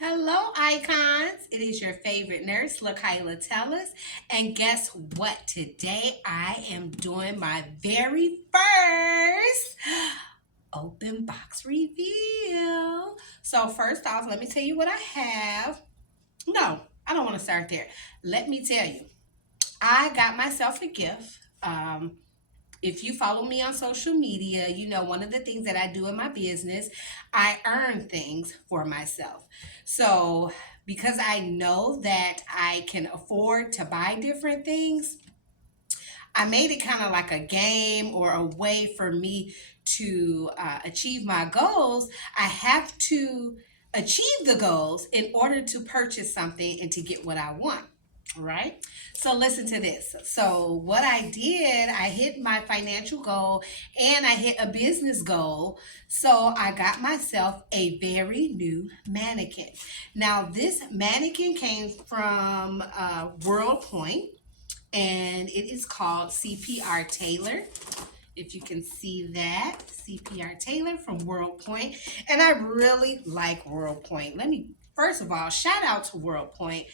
Hello, icons. It is your favorite nurse, LaKayla Tellers. And guess what? Today I am doing my very first open box reveal. So, first off, let me tell you what I have. No, I don't want to start there. Let me tell you, I got myself a gift. If you follow me on social media, you know one of the things that I do in my business, I earn things for myself. So, because I know that I can afford to buy different things, I made it kind of like a game or a way for me to achieve my goals. I have to achieve the goals in order to purchase something and to get what I want. Right? So listen to this. So what I did, I hit my financial goal and I hit a business goal. So I got myself a very new mannequin. Now this mannequin came from Worldpoint and it is called CPR Taylor. If you can see that, CPR Taylor from Worldpoint. And I really like Worldpoint. Let me, first of all, shout out to Worldpoint.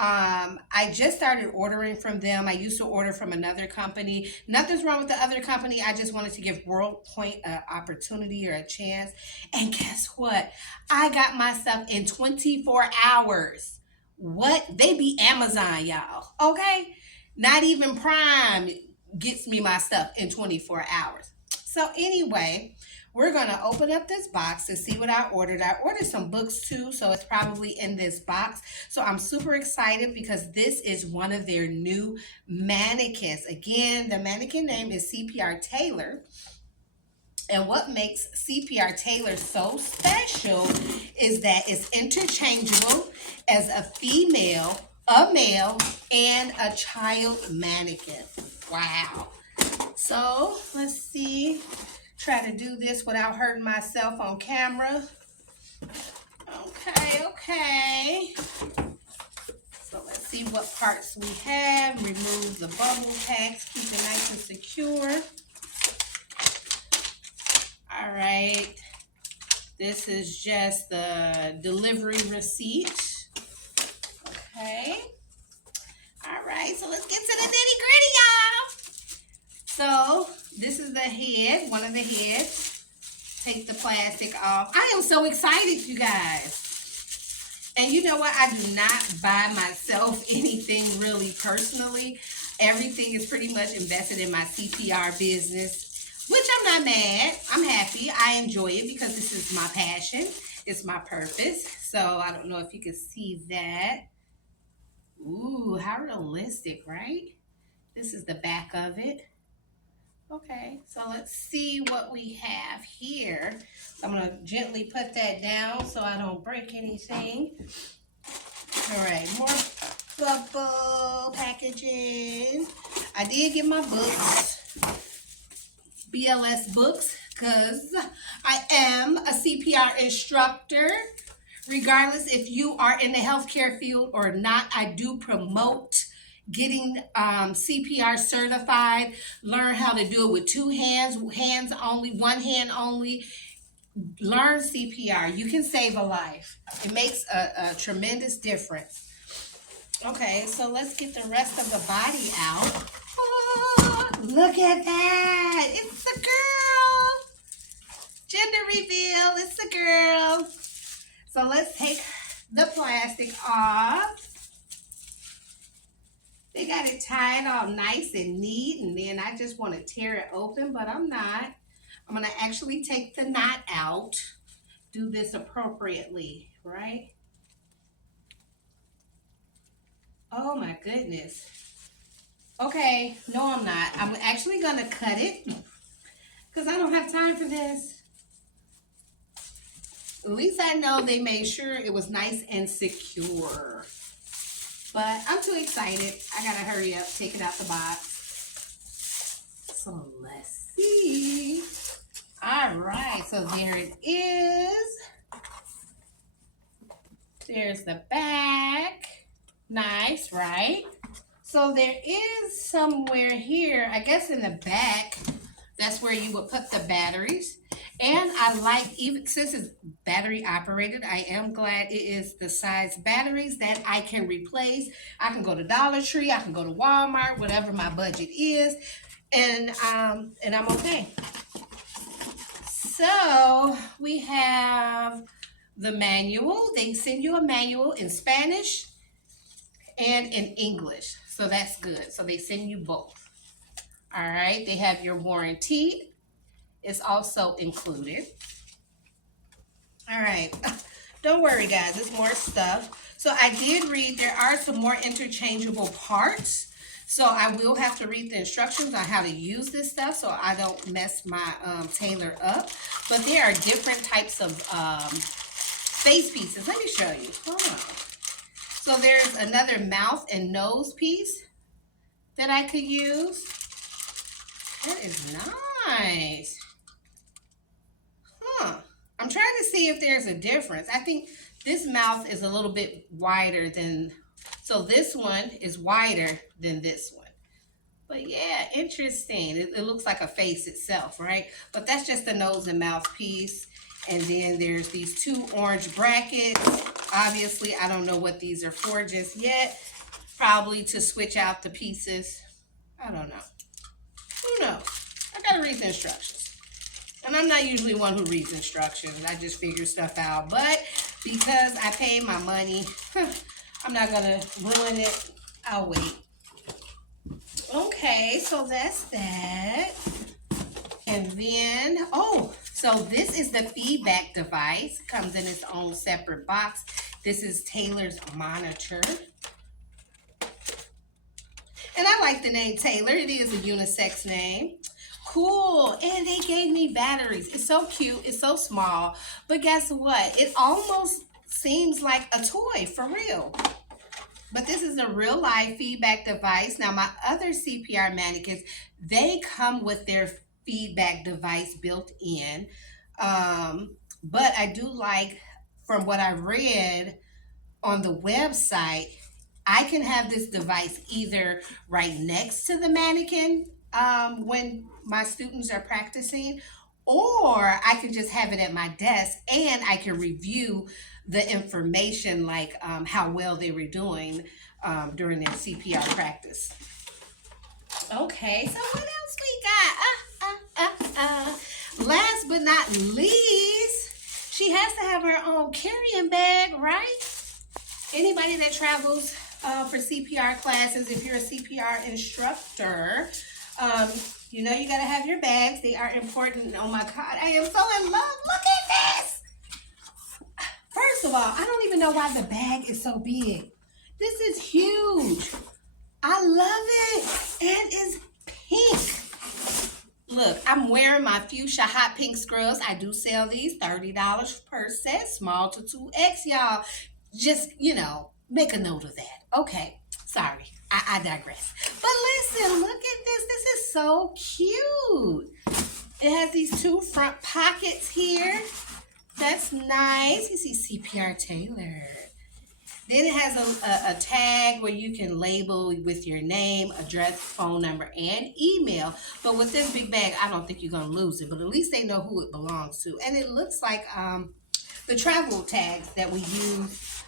I just started ordering from them. I used to order from another company. Nothing's wrong with the other company. I just wanted to give Worldpoint an opportunity or a chance. And guess what? I got my stuff in 24 hours. What? They be Amazon, y'all. Okay? Not even Prime gets me my stuff in 24 hours. So anyway, we're going to open up this box to see what I ordered. I ordered some books too, so it's probably in this box. So I'm super excited because this is one of their new mannequins. Again, the mannequin name is CPR Taylor. And what makes CPR Taylor so special is that it's interchangeable as a female, a male, and a child mannequin. Wow. So let's see. Try to do this without hurting myself on camera. Okay, okay. So let's see what parts we have. Remove the bubble packs. Keep it nice and secure. All right. This is just the delivery receipt. Okay. All right. So let's get to the nitty gritty, y'all. So this is the head, one of the heads. Take the plastic off. I am so excited, you guys. And you know what? I do not buy myself anything really personally. Everything is pretty much invested in my CPR business, which I'm not mad. I'm happy. I enjoy it because this is my passion. It's my purpose. So I don't know if you can see that. Ooh, how realistic, right? This is the back of it. Okay, so let's see what we have here. I'm going to gently put that down so I don't break anything. All right, more bubble packaging. I did get my books, BLS books, because I am a CPR instructor. Regardless if you are in the healthcare field or not, I do promote getting CPR certified. Learn how to do it with two hands, hands only, one hand only. Learn CPR. You can save a life. It makes a tremendous difference. Okay, so let's get the rest of the body out. Oh, look at that. It's a girl. Gender reveal. It's a girl. So let's take the plastic off. They got it tied all nice and neat, and then I just want to tear it open, but I'm not. I'm going to actually take the knot out. Do this appropriately, right? Oh my goodness. Okay, no I'm not. I'm actually going to cut it because I don't have time for this. At least I know they made sure it was nice and secure. But I'm too excited. I gotta hurry up, take it out the box. So let's see. All right, so there it is. There's the back. Nice, right? So there is somewhere here, I guess in the back, that's where you would put the batteries. And I like, even since it's battery operated, I am glad it is the size batteries that I can replace. I can go to Dollar Tree, I can go to Walmart, whatever my budget is, and I'm okay. So we have the manual. They send you a manual in Spanish and in English. So that's good. So they send you both. All right. They have your warranty. It's also included. All right. Don't worry, guys. There's more stuff. So I did read there are some more interchangeable parts. So I will have to read the instructions on how to use this stuff so I don't mess my Taylor up. But there are different types of face pieces. Let me show you. Hold on. So there's another mouth and nose piece that I could use. That is nice. Huh. I'm trying to see if there's a difference. I think this mouth is a little bit wider than, so this one is wider than this one. But yeah, interesting. It looks like a face itself, right? But that's just the nose and mouth piece. And then there's these two orange brackets. Obviously, I don't know what these are for just yet. Probably to switch out the pieces. I don't know. Who knows? I gotta read the instructions. And I'm not usually one who reads instructions. I just figure stuff out. But because I paid my money, I'm not gonna ruin it. I'll wait. Okay, so that's that. And then, oh, so this is the feedback device. Comes in its own separate box. This is Taylor's monitor. And I like the name Taylor. It is a unisex name. Cool. And they gave me batteries. It's so cute. It's so small. But guess what? It almost seems like a toy for real. But this is a real life feedback device. Now, my other CPR mannequins, they come with their feedback device built in. But I do like, from what I read on the website, I can have this device either right next to the mannequin when my students are practicing, or I can just have it at my desk and I can review the information, like how well they were doing during their CPR practice. Okay, so what else we got? Last but not least, she has to have her own carrying bag, right? Anybody that travels for CPR classes, if you're a CPR instructor, you know you got to have your bags. They are important. Oh my God, I am so in love. Look at this. First of all, I don't even know why the bag is so big. This is huge. I love it. And it's pink. Look, I'm wearing my fuchsia hot pink scrubs. I do sell these $30 per set, small to 2X, y'all. Just, make a note of that. Okay, sorry, I digress. But listen, look at this. This is so cute. It has these two front pockets here. That's nice. You see CPR Taylor. Then it has a tag where you can label with your name, address, phone number, and email. But with this big bag, I don't think you're going to lose it. But at least they know who it belongs to. And it looks like the travel tags that we use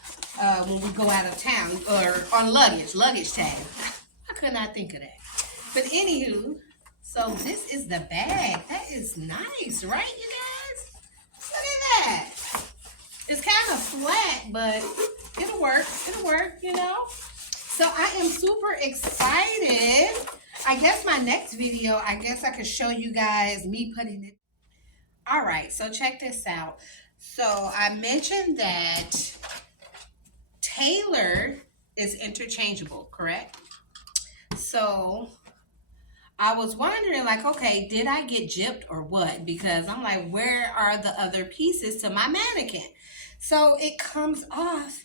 when we go out of town, or on luggage tag. I could not think of that. But anywho, so this is the bag. That is nice, right, you guys? Look at that. It's kind of flat, but it'll work. It'll work, So I am super excited. I guess my next video, I guess I could show you guys me putting it. All right, so check this out. So I mentioned that Taylor is interchangeable, correct? So I was wondering, like, okay, did I get gypped or what? Because I'm like, where are the other pieces to my mannequin? So it comes off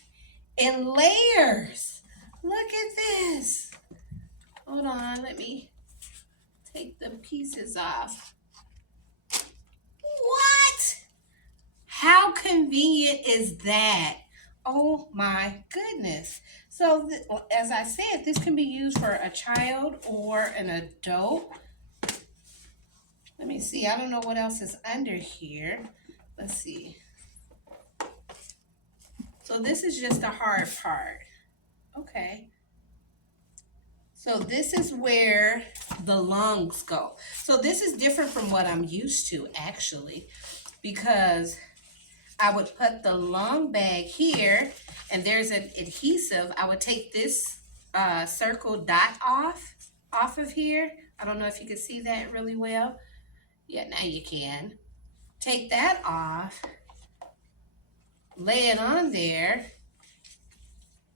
in layers. Look at this. Hold on, let me take the pieces off. What? How convenient is that? Oh my goodness. So as I said, this can be used for a child or an adult. Let me see. I don't know what else is under here. Let's see. So this is just the hard part. Okay. So this is where the lungs go. So this is different from what I'm used to actually, because I would put the lung bag here and there's an adhesive. I would take this circle dot off of here. I don't know if you can see that really well. Yeah, now you can. Take that off, lay it on there,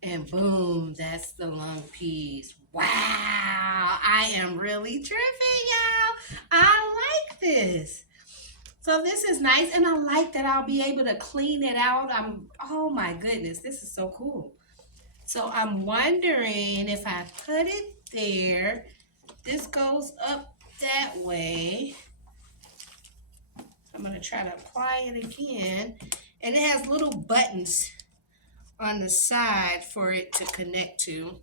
and boom, that's the lung piece. Wow, I am really tripping, y'all. I like this. So this is nice, and I like that I'll be able to clean it out. Oh my goodness, this is so cool. So I'm wondering if I put it there, this goes up that way. I'm gonna try to apply it again. And it has little buttons on the side for it to connect to.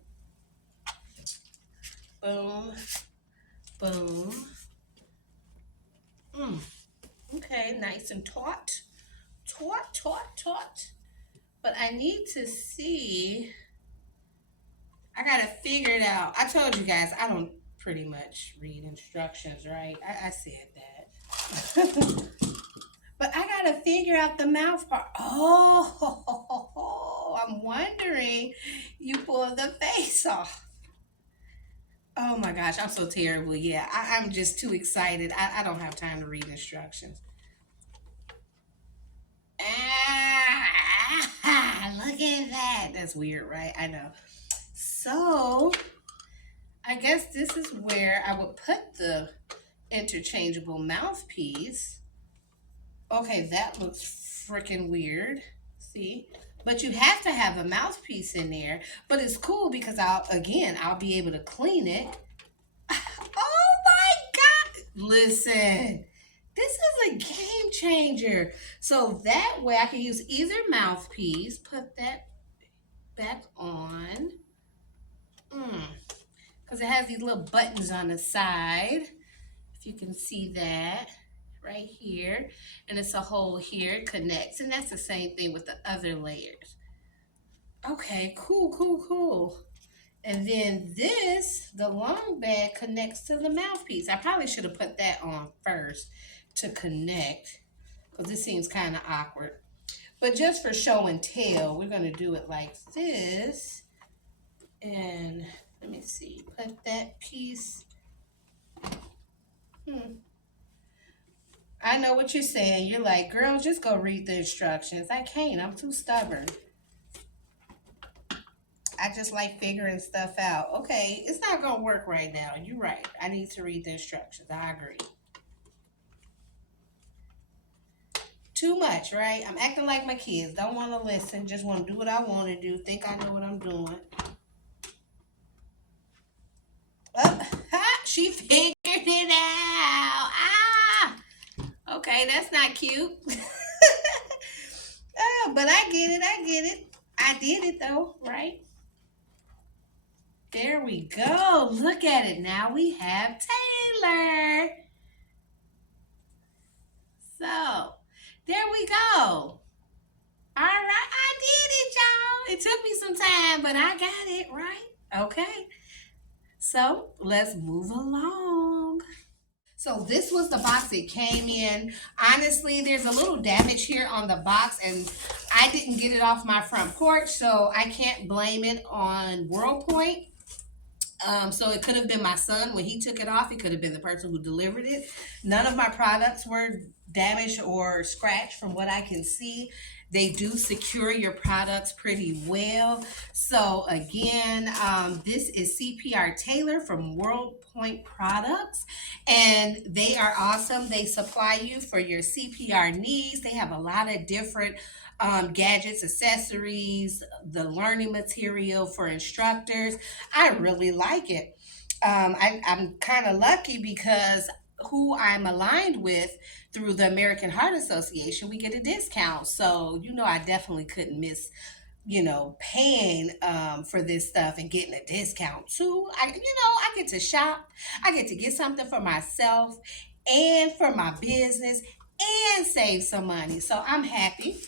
Boom, boom. Okay, nice and taut. Taut. But I need to see, I gotta figure it out. I told you guys, I don't pretty much read instructions, right? I said that. But I gotta figure out the mouth part. Oh, I'm wondering, you pull the face off. Oh my gosh, I'm so terrible. Yeah, I'm just too excited. I don't have time to read instructions. Ah, look at that. That's weird, right? I know. So, I guess this is where I would put the interchangeable mouthpiece. Okay, that looks freaking weird. See? But you have to have a mouthpiece in there. But it's cool because I'll be able to clean it. Oh my God. Listen, this is a game changer. So that way I can use either mouthpiece, put that back on. Because it has these little buttons on the side. If you can see that right here. And it's a hole here, it connects. And that's the same thing with the other layers. Okay, cool. And then this, the long bag connects to the mouthpiece. I probably should have put that on first to connect because this seems kind of awkward. But just for show and tell, we're going to do it like this. And let me see, put that piece. I know what you're saying. You're like, girl, just go read the instructions. I can't. I'm too stubborn. I just like figuring stuff out. Okay, it's not going to work right now. You're right. I need to read the instructions. I agree. Too much, right? I'm acting like my kids. Don't want to listen. Just want to do what I want to do. Think I know what I'm doing. Oh, ha, she figured it out. Ah, okay, that's not cute. Oh, but I get it. I did it though, right? There we go. Look at it. Now we have Taylor. So, there we go. All right, I did it, y'all. It took me some time, but I got it, right? Okay. So, let's move along. So this was the box it came in. Honestly, there's a little damage here on the box and I didn't get it off my front porch, so I can't blame it on Worldpoint. So it could have been my son when he took it off. It could have been the person who delivered it. None of my products were damaged or scratched from what I can see. They do secure your products pretty well. So again, this is CPR Taylor from Worldpoint Products, and they are awesome. They supply you for your CPR needs. They have a lot of different gadgets, accessories, the learning material for instructors. I really like it. I'm kind of lucky because who I'm aligned with through the American Heart Association, we get a discount. So, I definitely couldn't miss, paying for this stuff and getting a discount too. I get to shop. I get to get something for myself. and for my business and save some money. So I'm happy.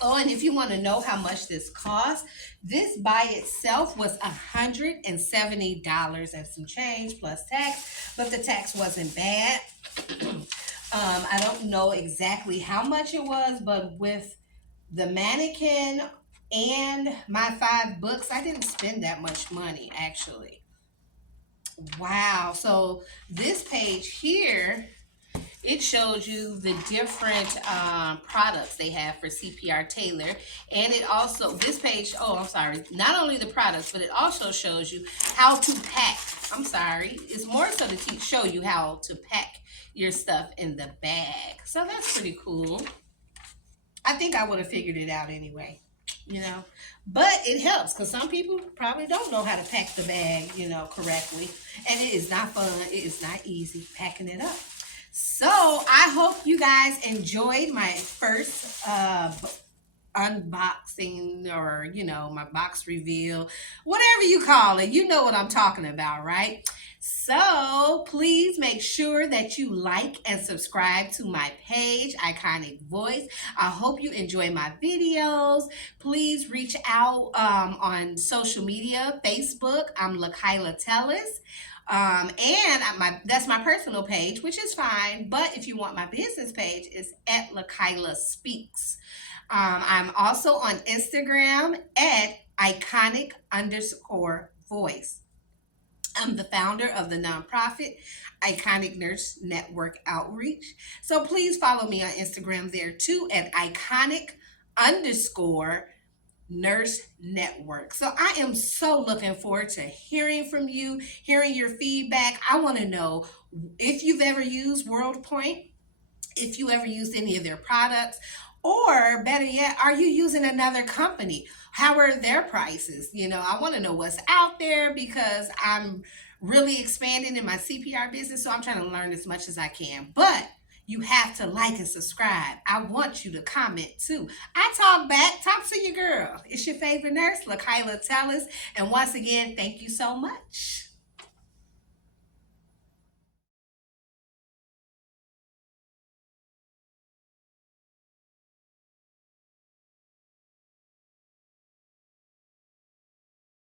Oh, and if you want to know how much this cost, this by itself was $170 and some change plus tax, but the tax wasn't bad. I don't know exactly how much it was, but with the mannequin and my 5 books, I didn't spend that much money actually. Wow. So this page here, it shows you the different products they have for CPR Taylor. And it also, this page, oh, I'm sorry, not only the products, but it also shows you how to pack. I'm sorry, it's more so to show you how to pack your stuff in the bag. So that's pretty cool. I think I would have figured it out anyway, you know. But it helps because some people probably don't know how to pack the bag, correctly. And it is not fun. It is not easy packing it up. So I hope you guys enjoyed my first unboxing, or my box reveal, whatever you call it. You know what I'm talking about, right? So please make sure that you like and subscribe to my page, Iconic Voice. I hope you enjoy my videos. Please reach out on social media. Facebook, I'm LaKyla Tellis. And that's my personal page, which is fine. But if you want my business page, it's at LaKyla Speaks. I'm also on Instagram at iconic_voice. I'm the founder of the nonprofit Iconic Nurse Network Outreach. So please follow me on Instagram there too at iconic_Nurse Network. So I am so looking forward to hearing from you, hearing your feedback. I want to know if you've ever used Worldpoint, if you ever used any of their products, or better yet, are you using another company? How are their prices? I want to know what's out there because I'm really expanding in my CPR business. So I'm trying to learn as much as I can. But you have to like and subscribe. I want you to comment too. I talk back. Talk to your girl. It's your favorite nurse, LaKyla Tellis. And once again, thank you so much.